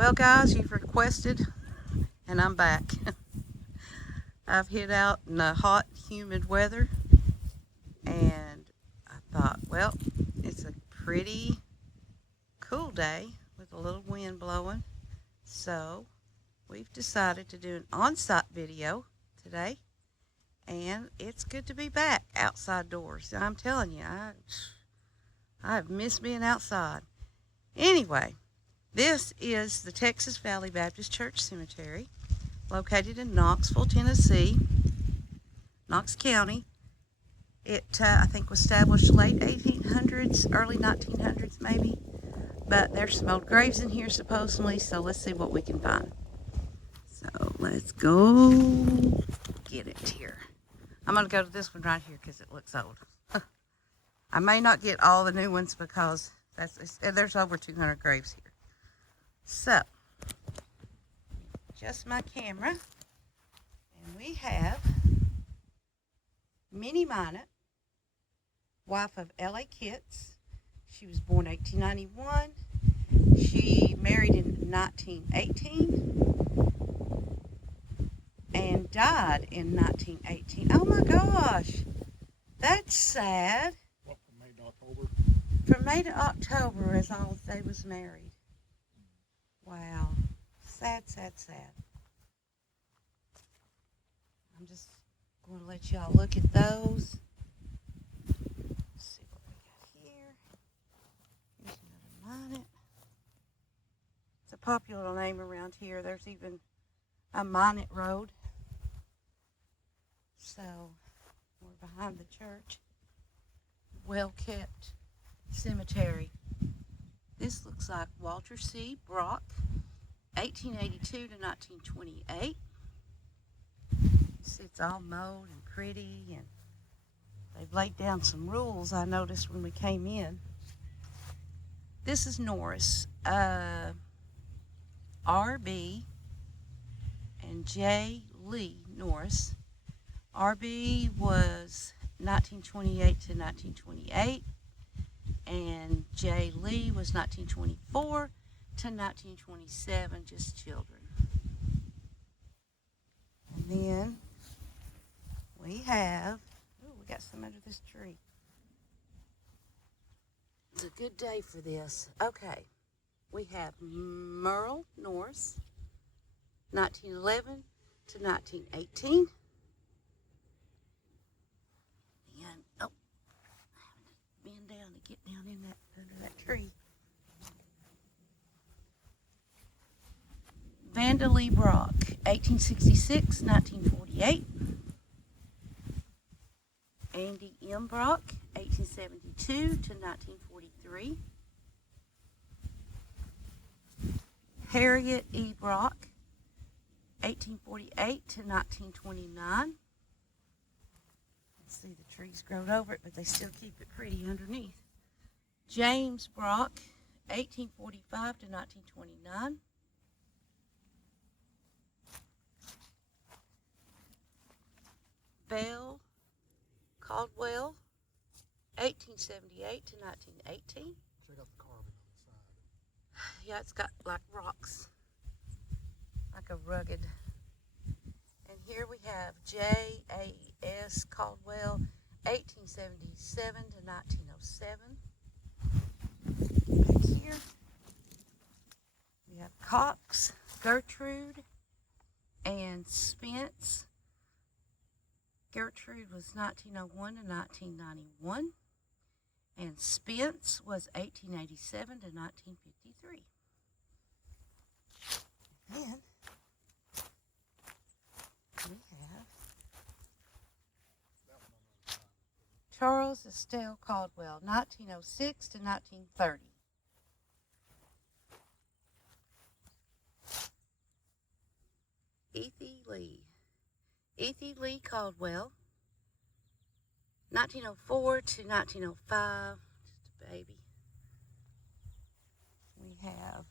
Well, guys, you've requested, and I'm back. I've hit out in the hot, humid weather, and I thought, well, it's a pretty cool day with a little wind blowing, so we've decided to do an on-site video today, and it's good to be back outside doors. I'm telling you, I've missed being outside. Anyway, this is the Texas Valley Baptist Church Cemetery, located in Knoxville, Tennessee, Knox County. It, I think, was established late 1800s, early 1900s maybe. But there's some old graves in here supposedly, so let's see what we can find. So let's go get it here. I'm going to go to this one right here because it looks old. I may not get all the new ones because there's over 200 graves here. So, just my camera, and we have Minnie Minot, wife of L.A. Kitts. She was born 1891. She married in 1918 and died in 1918. Oh my gosh, that's sad. What, from May to October? From May to October as long as they was married. Wow. Sad, sad, sad. I'm just going to let y'all look at those. Let's see what we got here. Here's another minute. It's a popular name around here. There's even a Minot Road. So, we're behind the church. Well kept cemetery. This looks like Walter C. Brock, 1882 to 1928. It's all mowed and pretty, and they've laid down some rules I noticed when we came in. This is Norris, R.B. and J. Lee Norris. R.B. was 1928 to 1928. And J. Lee was 1924 to 1927, just children. And then we have, we got some under this tree. It's a good day for this. Okay, we have Merle Norris, 1911 to 1918. And, bend down to get down in that under that tree. Vanda Lee Brock, 1866, 1948. Andy M. Brock, 1872 to 1943. Harriet E. Brock, 1848 to 1929. See, the trees growed over it, but they still keep it pretty underneath. James Brock, 1845 to 1929. Belle Caldwell, 1878 to 1918. Check out the carving on the side. Yeah, it's got like rocks, like a rugged. And here we have J.A.S. Caldwell, 1877 to 1907. Back here, we have Cox, Gertrude, and Spence. Gertrude was 1901 to 1991, and Spence was 1887 to 1953. Then we have Charles Estelle Caldwell, 1906 to 1930. Ethy Lee Caldwell, 1904 to 1905, just a baby. We have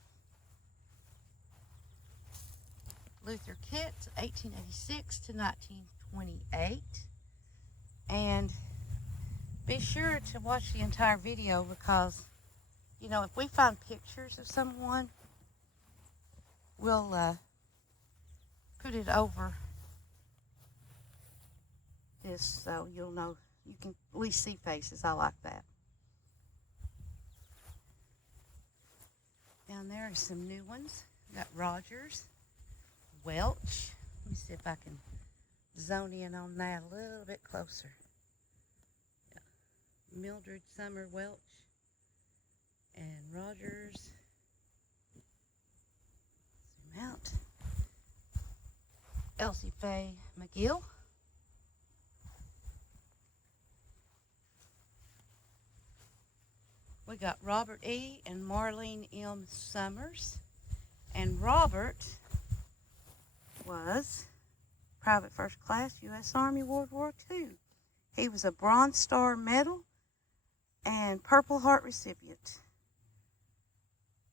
Luther Kitts, 1886 to 1928. And be sure to watch the entire video because, you know, if we find pictures of someone we'll put it over this so you'll know, you can at least see faces. I like that. Down there are some new ones. Got Rogers, Welch. Let me see if I can zone in on that a little bit closer. Yeah. Mildred Summer Welch and Rogers. Zoom out. Elsie Faye McGill. We got Robert E. and Marlene M. Summers. And Robert was Private First Class, U.S. Army, World War II. He was a Bronze Star Medal and Purple Heart recipient.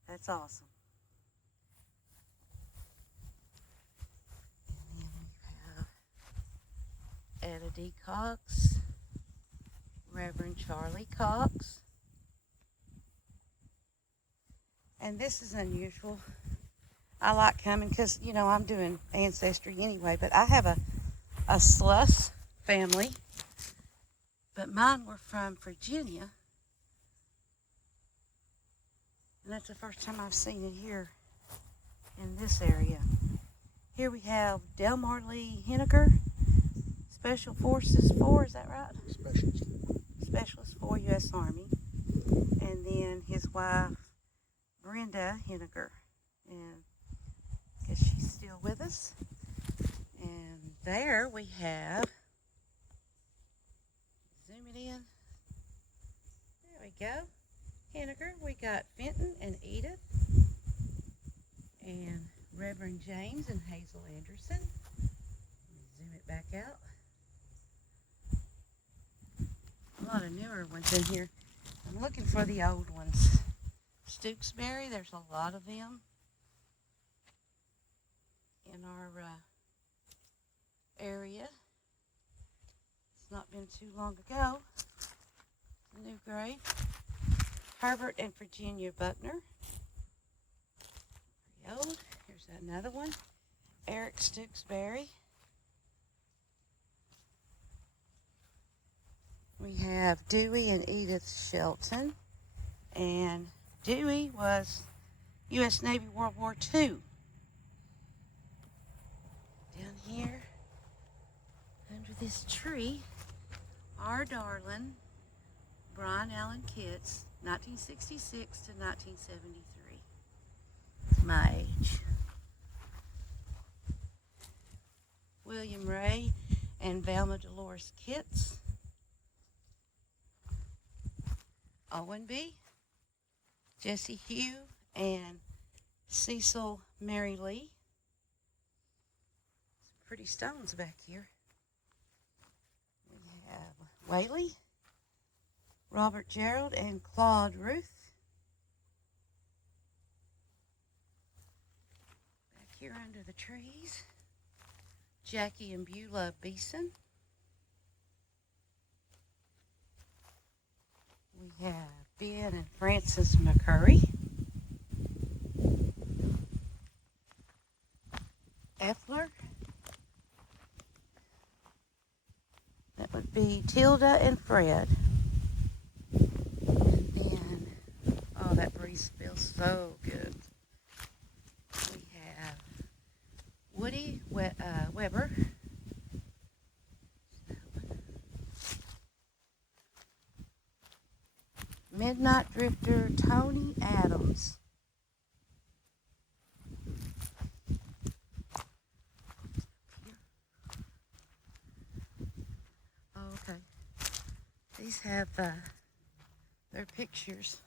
That's awesome. And then we have Etta D. Cox, Reverend Charlie Cox. And this is unusual. I like coming because, you know, I'm doing ancestry anyway, but I have a Sluss family, but mine were from Virginia. And that's the first time I've seen it here in this area. Here we have Delmar Lee Henniger, Special Forces 4, is that right? Specialist. Specialist 4, U.S. Army. And then his wife, Brenda Henniger. And I guess she's still with us. And there we have, zoom it in. There we go. Henniger. We got Fenton and Edith. And Reverend James and Hazel Anderson. Zoom it back out. A lot of newer ones in here. I'm looking for the old ones. Stooksbury, there's a lot of them in our area. It's not been too long ago. A new grave. Herbert and Virginia Buckner. Very old. Here's another one. Eric Stooksbury. We have Dewey and Edith Shelton. And Dewey was U.S. Navy World War II. Down here, under this tree, our darling Brian Allen Kitts, 1966 to 1973. My age. William Ray and Velma Dolores Kitts. Owen B. Jesse Hugh and Cecil Mary Lee. Some pretty stones back here. We have Whaley, Robert Gerald, and Claude Ruth. Back here under the trees, Jackie and Beulah Beeson. We have Ben and Francis McCurry. Effler. That would be Tilda and Fred. And then, oh, that breeze feels so good. We have Woody Weber. Midnight Drifter Tony Adams. Oh, okay. These have their pictures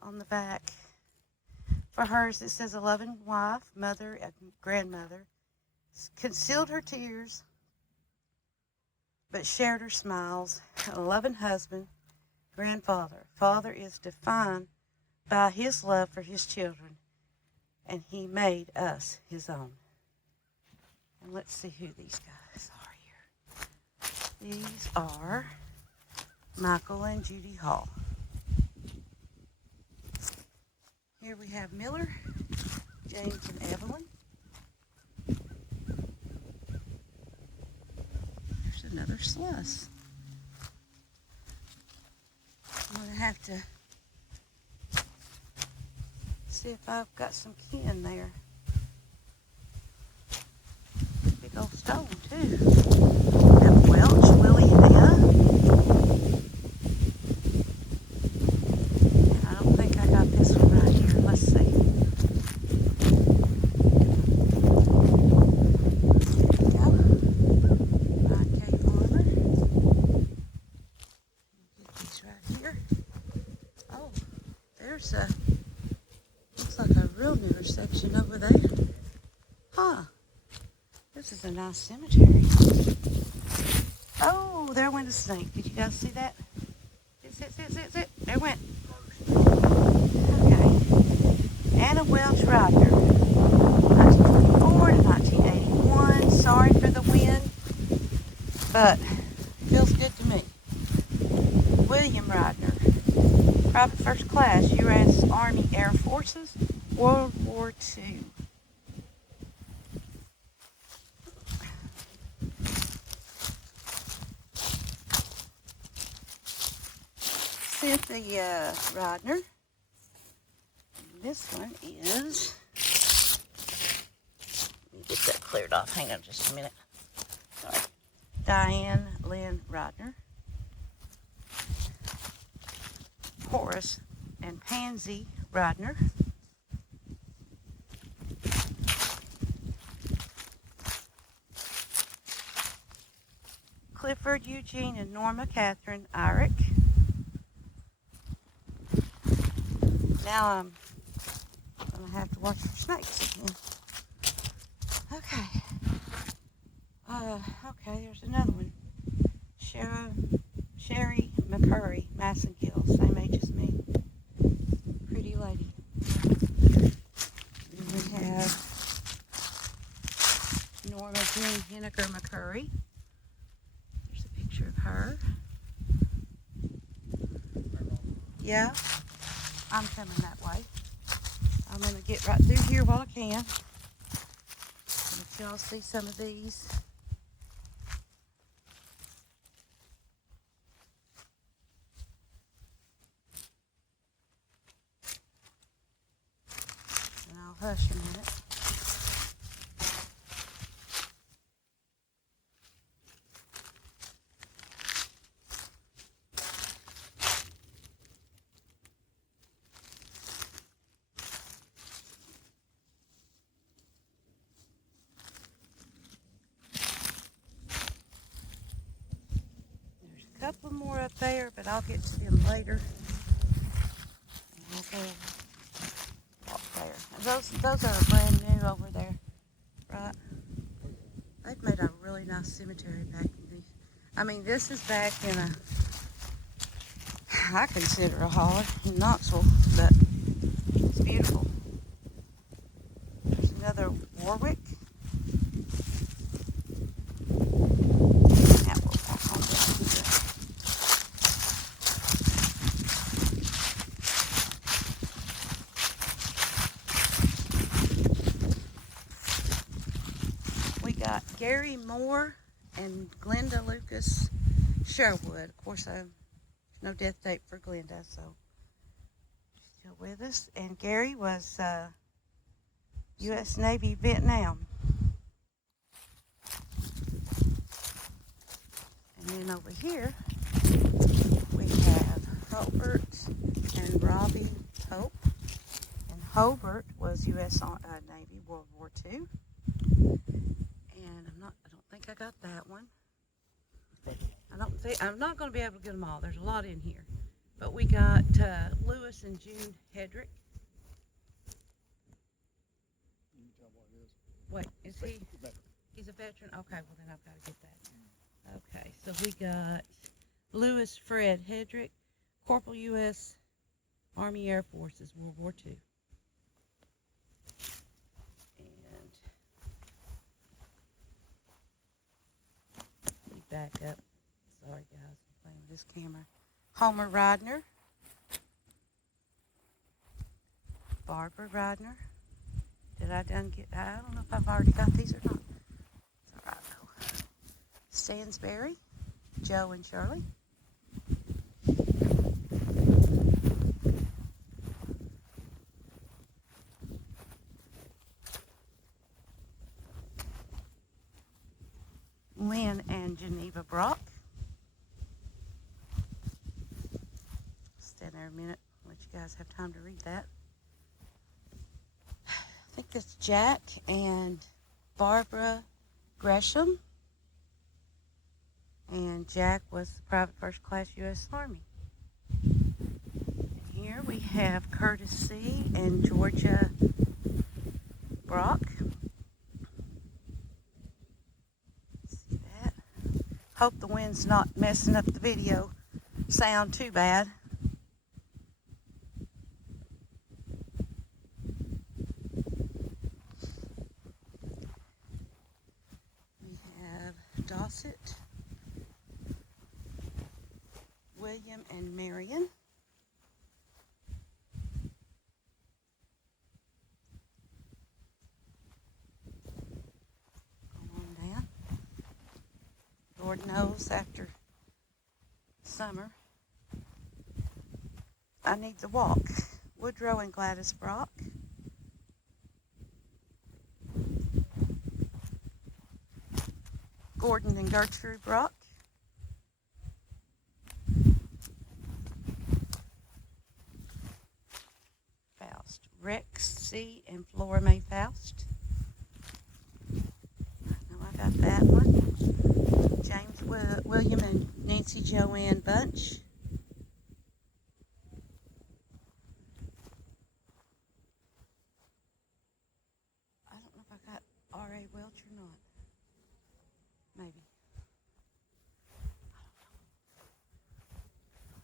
on the back. For hers, it says a loving wife, mother, and grandmother. Concealed her tears, but shared her smiles. A loving husband. Grandfather. Father is defined by his love for his children, and he made us his own. And let's see who these guys are here. These are Michael and Judy Hall. Here we have Miller, James and Evelyn. There's another sluice. I'm going to have to see if I've got some kin there. Big old stone, too. Got Welch, Willie, and Anna. And I don't think I got this one right here. Let's see. There we go. Ryan K. Farmer. Get these right here. Oh, there's a, looks like a real newer section over there. Huh. This is a nice cemetery. Oh, there went a snake. Did you guys see that? Sit. There went. Okay. Anna Welch Rodner, 1924 to 1981. Sorry for the wind, but feels good to me. William Rodner, private first class, U.S. Army Air Forces, World War II. Cynthia Rodner. This one is, let me get that cleared off. Hang on just a minute. Sorry. Diane Lynn Rodner. Horace and Pansy Rodner. Clifford Eugene and Norma Catherine Irick. Now I'm gonna have to watch for snakes again. Okay. Okay, there's another one. Sherry McCurry, Massengill, same age as me. Pretty lady. Then we have Norma June Henniker McCurry. There's a picture of her. Yeah. I'm coming that way. I'm going to get right through here while I can. Let y'all see some of these. And I'll hush a minute. Couple more up there, but I'll get to them later. Okay, up there. And those are brand new over there, right? They've made a really nice cemetery back in these. I mean, this is back in a, I consider a holler in Knoxville, but it's beautiful. There's another Warwick. Got Gary Moore and Glenda Lucas Sherwood. Of course, no death date for Glenda, so she's still with us. And Gary was U.S. Navy Vietnam. And then over here, we have Hobart and Robbie Pope. And Hobart was U.S. Navy World War II. And I don't think I got that one. I'm not going to be able to get them all. There's a lot in here. But we got Lewis and June Hedrick. You can tell what it is. Wait, is he? He's a veteran? Okay, well then I've got to get that. Okay, so we got Lewis Fred Hedrick, Corporal U.S. Army Air Forces, World War II. Back up. Sorry guys, I'm playing with this camera. Homer Rodner. Barbara Rodner. Did I done get, I don't know if I've already got these or not. It's all right though. Stansberry, Joe and Shirley. Lynn and Geneva Brock. Stand there a minute, let you guys have time to read that. I think that's Jack and Barbara Gresham. And Jack was the private first class U.S. Army. And here we have Curtis C. and Georgia Brock. See that? Hope the wind's not messing up the video sound too bad. We have Dossett, William and Marion. Go on down. Lord knows after summer I need to walk. Woodrow and Gladys Brock. Gordon and Gertrude Brock. Faust. Rex C. and Flora Mae Faust. I know I got that one. James William and Nancy Joanne Bunch. I don't know if I got R.A. Welch or not. Maybe.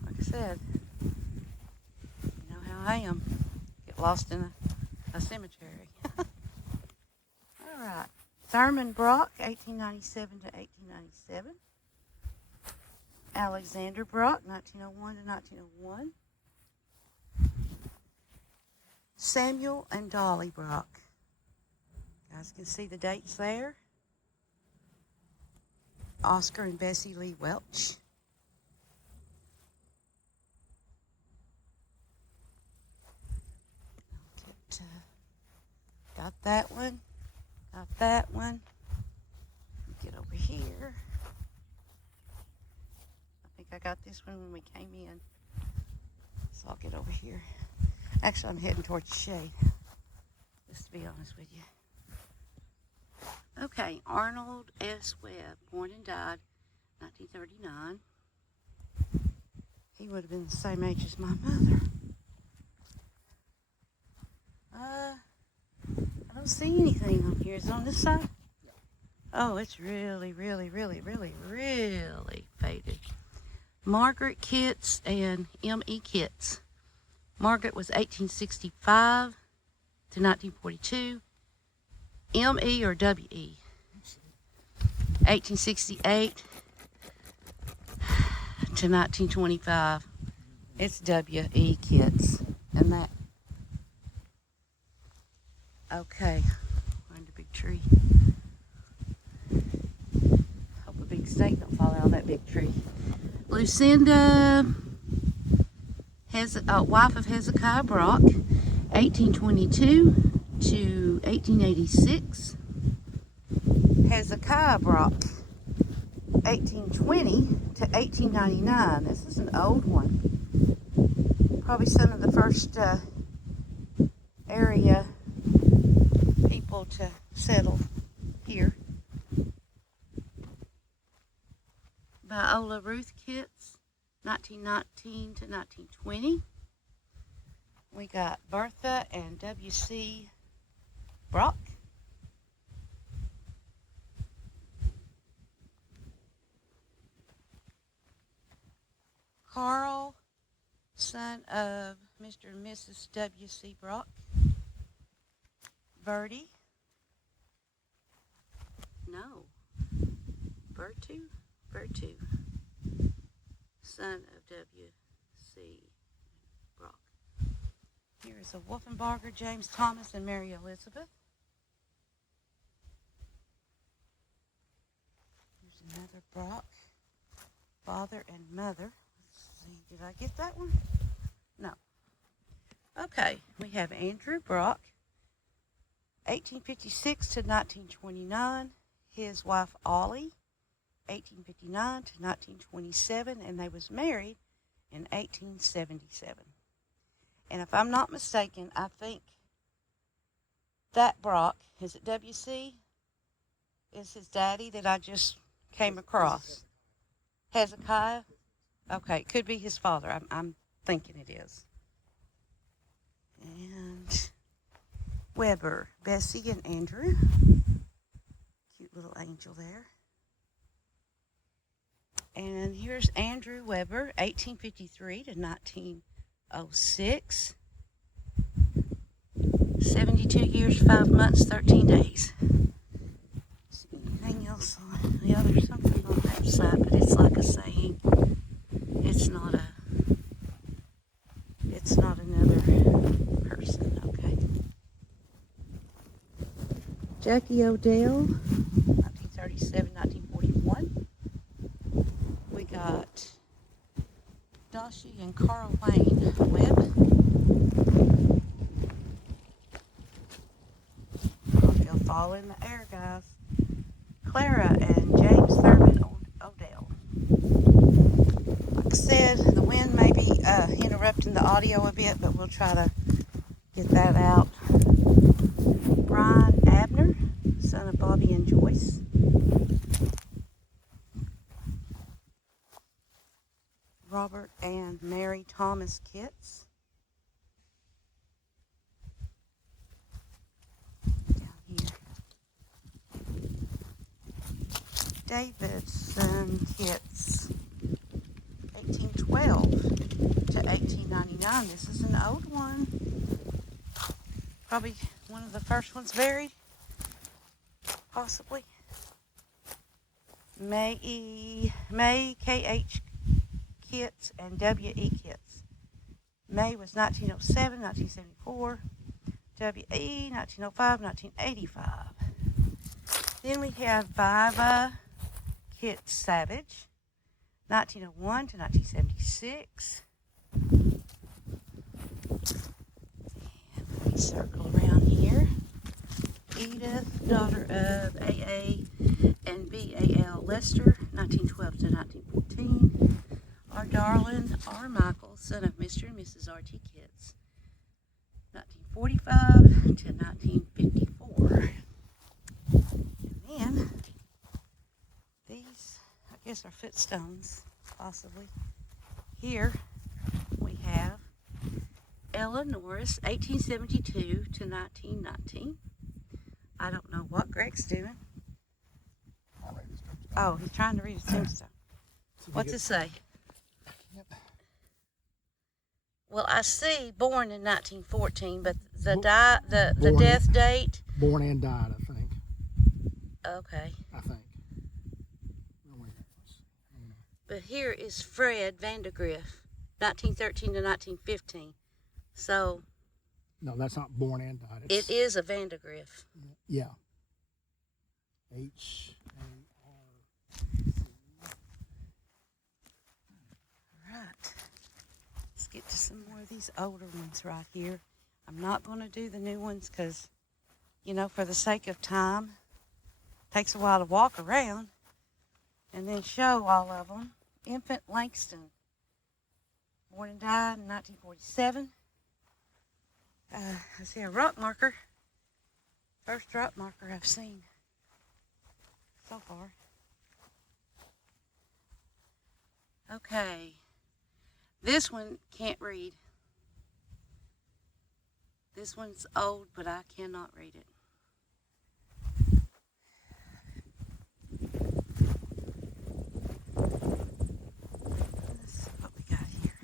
Like I said, you know how I am. Get lost in a cemetery. All right. Thurman Brock, 1897 to 1897. Alexander Brock, 1901 to 1901. Samuel and Dolly Brock. You guys can see the dates there. Oscar and Bessie Lee Welch. Got that one. Got that one. Get over here. I think I got this one when we came in. So I'll get over here. Actually, I'm heading towards the shade. Just to be honest with you. Okay, Arnold S. Webb, born and died 1939. He would have been the same age as my mother. I don't see anything on here. Is it on this side? Yeah. Oh, it's really, really, really, really, really faded. Margaret Kitts and M.E. Kitts. Margaret was 1865 to 1942. M.E. or W.E.? 1868 to 1925. It's W.E. Kitts. And that. Okay. Find a big tree. Hope a big snake don't fall out of that big tree. Lucinda, wife of Hezekiah Brock, 1822 to 1886. Hezekiah Brock, 1820 to 1899. This is an old one. Probably some of the first area people to settle here. Viola Ruth Kitts, 1919 to 1920. We got Bertha and W.C. Brock. Carl, son of Mr. and Mrs. W.C. Brock. Bertie. No. Bertu? Bertu. Son of W.C. Brock. Here is a Wolfenbarger, James Thomas, and Mary Elizabeth. Arthur Brock, father and mother. Let's see, did I get that one? No. Okay, we have Andrew Brock, 1856 to 1929. His wife Ollie, 1859 to 1927, and they was married in 1877. And if I'm not mistaken, I think that Brock, is it WC, is his daddy that I just came across. Hezekiah? Okay, it could be his father. I'm thinking it is. And Weber, Bessie and Andrew. Cute little angel there. And here's Andrew Weber, 1853 to 1906. 72 years, 5 months, 13 days. Anything else on? Yeah, there's something on that side, but it's like a saying. It's not another person, okay. Jackie Odell, 1937, 1941. We got Doshie and Carl Wayne Webb. They'll fall in the air, guys. Clara and James Thurman Odell. Like I said, the wind may be interrupting the audio a bit, but we'll try to get that out. Brian Abner, son of Bobby and Joyce. Robert and Mary Thomas Kitts. Down here. Davidson Kitts, 1812 to 1899. This is an old one. Probably one of the first ones buried, possibly. May K.H. Kitts and W.E. Kitts. May was 1907, 1974. W.E. 1905, 1985. Then we have Viva Kitts Savage, 1901 to 1976. And let me circle around here. Edith, daughter of A.A. and B.A.L. Lester, 1912 to 1914. Our darling R. Michael, son of Mr. and Mrs. R.T. Kitts, 1945 to 1954. And then, these, I guess, are footstones, possibly. Here we have Ella Norris, 1872 to 1919. I don't know what Greg's doing. Oh, he's trying to read his tombstone. What's it say? Well, I see born in 1914, but the death date. Born and died, I think. Okay. I think. But here is Fred Vandergriff, 1913 to 1915. So. No, that's not born and died. It is a Vandergriff. Yeah. H-A-R-C. Right. Let's get to some more of these older ones right here. I'm not going to do the new ones because, you know, for the sake of time, it takes a while to walk around and then show all of them. Infant Langston, born and died in 1947. I see a rock marker. First rock marker I've seen so far. Okay. This one can't read. This one's old, but I cannot read it. Let's see what we got here.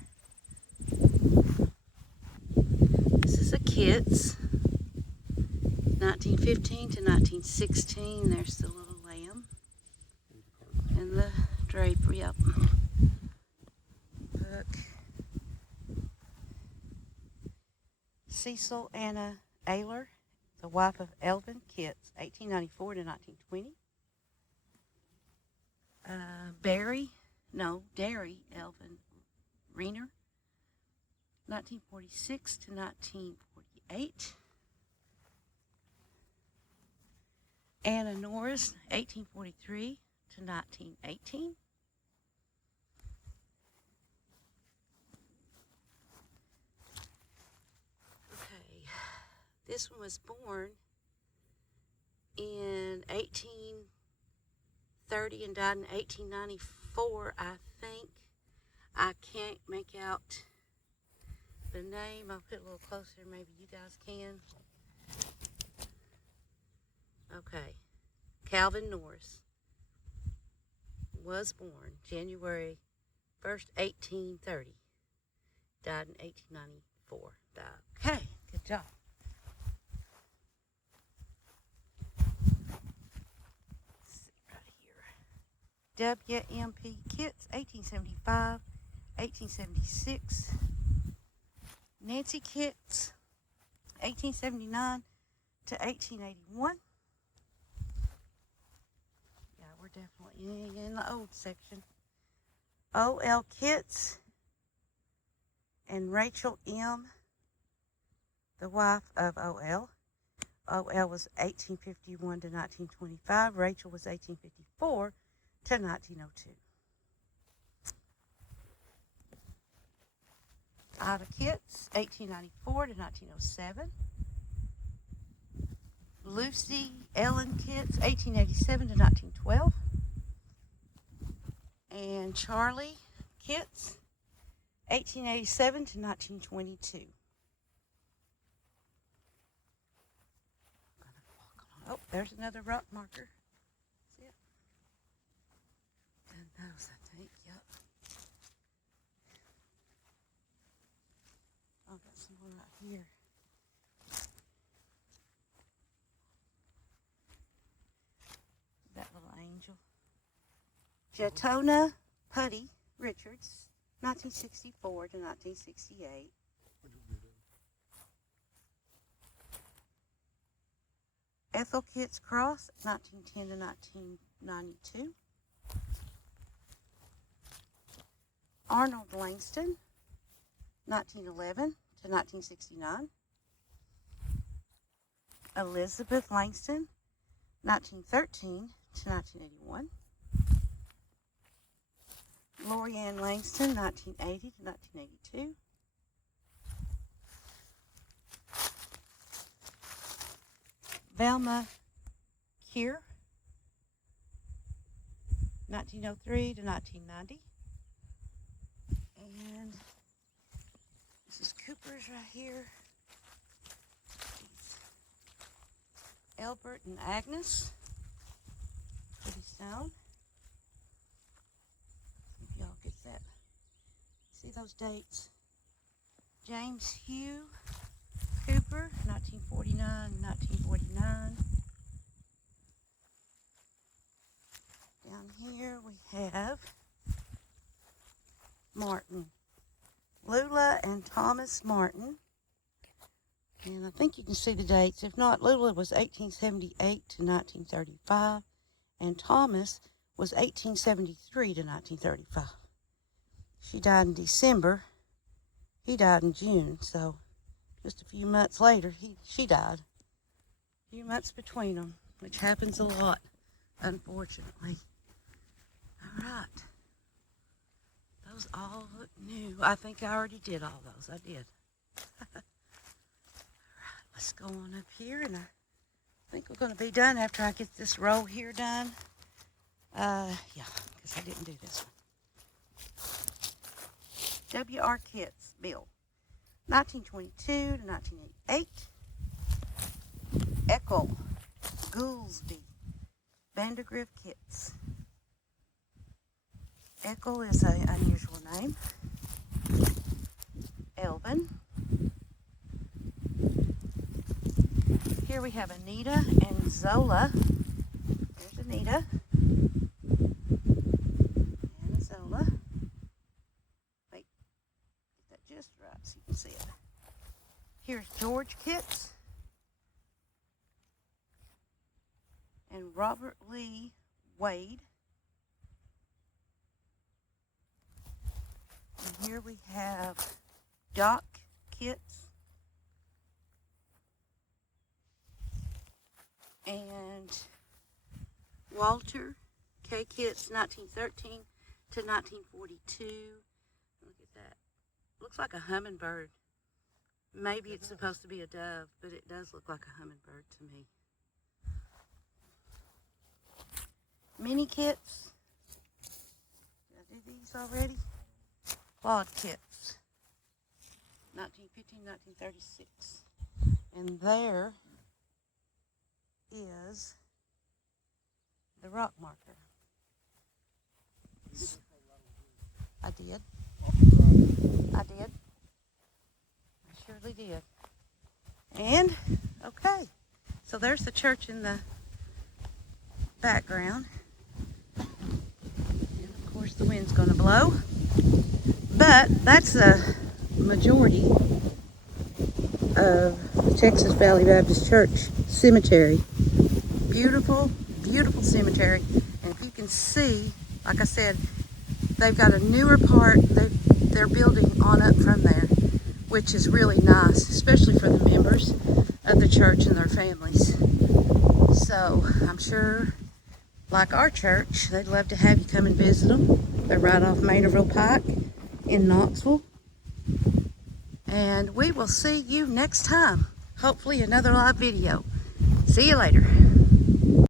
This is a Kitts, 1915 to 1916. There's the little lamb and the drapery. Yep. Book. Cecil Anna Ayler, the wife of Elvin Kitts, 1894 to 1920. Derry Elvin Reiner, 1946 to 1948. Anna Norris, 1843 to 1918. Okay, this one was born in 1830 and died in 1894, I think. I can't make out the name. I'll put it a little closer, maybe you guys can. Okay, Calvin Norris was born January 1st, 1830. Died in 1894. Okay, good job. Right here. W.M.P. Kitts, 1875, 1876. Nancy Kitts, 1879 to 1881. Yeah, we're definitely in the old section. O.L. Kitts and Rachel M., the wife of O.L. O.L. was 1851 to 1925. Rachel was 1854 to 1902. Ida Kitts, 1894 to 1907. Lucy Ellen Kitts, 1887 to 1912. And Charlie Kitts, 1887 to 1922. Oh, there's another rock marker. See it? And those, I think, yep. Oh, got some more right here. That little angel. Jatona Putty Richards, 1964 to 1968. Ethel Kitts Cross, 1910 to 1992. Arnold Langston, 1911 to 1969. Elizabeth Langston, 1913 to 1981. Lori Ann Langston, 1980 to 1982. Velma Keir, 1903 to 1990. And Mrs. Cooper's right here. Albert and Agnes. Pretty sound. See if y'all get that. See those dates. James Hugh Cooper, 1949, 1949. Down here we have Martin. Lula and Thomas Martin. And I think you can see the dates. If not, Lula was 1878 to 1935, and Thomas was 1873 to 1935. She died in December. He died in June, so just a few months later, she died. A few months between them, which happens a lot, unfortunately. All right. Those all look new. I think I already did all those. I did. All right, let's go on up here, and I think we're going to be done after I get this row here done. Yeah, because I didn't do this one. W.R. Kitts, Bill, 1922 to 1988. Eckel Goolsby Vandergrift Kitts. Eckel is an unusual name. Elvin. Here we have Anita and Zola. There's Anita. And Zola. Wait, get that just right so you can see it. Here's George Kitts. And Robert Lee Wade. here we have Doc kits and Walter K kits 1913 to 1942. Look at that. Looks like a hummingbird. Maybe it's supposed to be a dove, but it does look like a hummingbird to me. Mini kits. Did I do these already? Quad kits. 1915, 1936. And there is the rock marker. I did. I did. I surely did. And, okay. So there's the church in the background. And of course the wind's going to blow. But that's the majority of the Texas Valley Baptist Church cemetery. Beautiful, beautiful cemetery. And if you can see, like I said, they've got a newer part they're building on up from there, which is really nice, especially for the members of the church and their families. So I'm sure, like our church, they'd love to have you come and visit them. They're right off Maynardville Pike in Knoxville. And we will see you next time. Hopefully another live video. See you later.